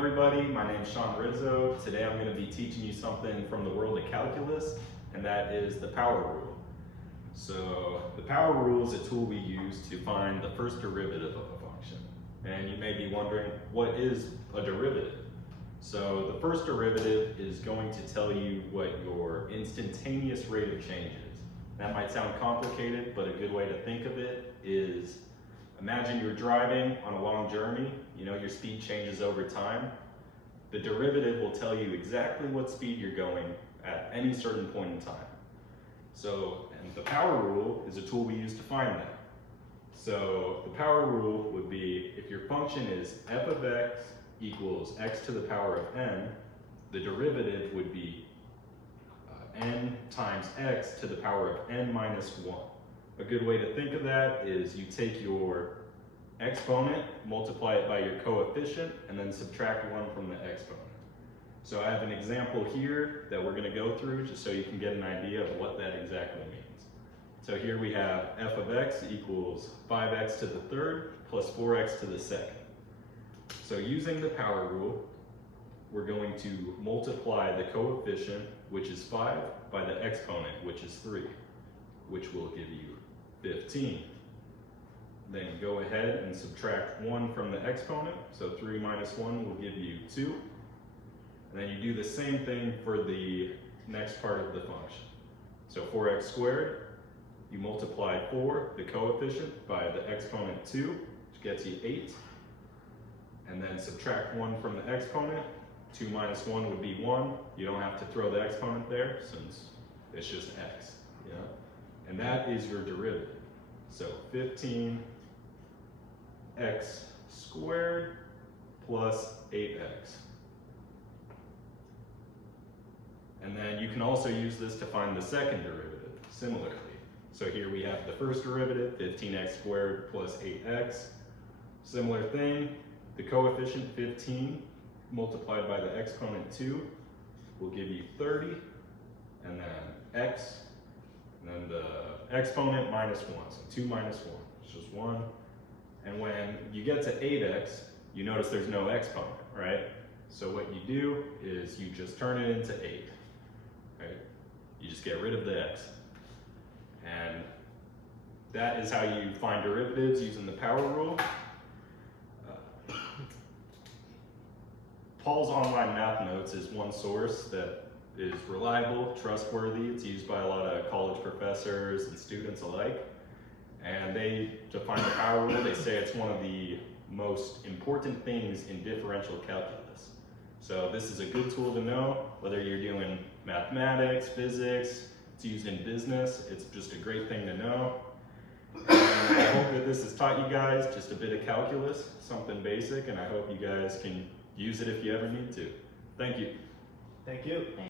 everybody, my name is Sean Rizzo. Today I'm going to be teaching you something from the world of calculus, and that is the power rule. So the power rule is a tool we use to find the first derivative of a function. And you may be wondering, what is a derivative? So the first derivative is going to tell you what your instantaneous rate of change is. That might sound complicated, but a good way to think of it is, imagine you're driving on a long journey, your speed changes over time. The derivative will tell you exactly what speed you're going at any certain point in time. So, and the power rule is a tool we use to find that. So the power rule would be, if your function is f of x equals x to the power of n, the derivative would be n times x to the power of n minus 1. A good way to think of that is you take your exponent, multiply it by your coefficient, and then subtract 1 from the exponent. So I have an example here that we're going to go through just so you can get an idea of what that exactly means. So here we have f of x equals 5x to the third plus 4x to the second. So using the power rule, we're going to multiply the coefficient, which is 5, by the exponent, which is 3, which will give you 15. Then go ahead and subtract 1 from the exponent, so 3 minus 1 will give you 2. And then you do the same thing for the next part of the function. So 4x squared, you multiply 4, the coefficient, by the exponent 2, which gets you 8. And then subtract 1 from the exponent. 2 minus 1 would be 1. You don't have to throw the exponent there since it's just x. And that is your derivative. So 15x squared plus 8x. And then you can also use this to find the second derivative, similarly. So here we have the first derivative, 15x squared plus 8x. Similar thing, the coefficient 15 multiplied by the exponent 2 will give you 30, and then x, and then the exponent minus 1, so 2 minus 1, it's just 1. And when you get to 8x, you notice there's no exponent, right? So what you do is you just turn it into 8, right? You just get rid of the x. And that is how you find derivatives using the power rule. Paul's Online Math Notes is one source that is reliable, trustworthy. It's used by a lot of college professors and students alike. And they define the power rule. They say it's one of the most important things in differential calculus. So this is a good tool to know, whether you're doing mathematics, physics, it's used in business. It's just a great thing to know. And I hope that this has taught you guys just a bit of calculus, something basic, and I hope you guys can use it if you ever need to. Thank you. Thank you.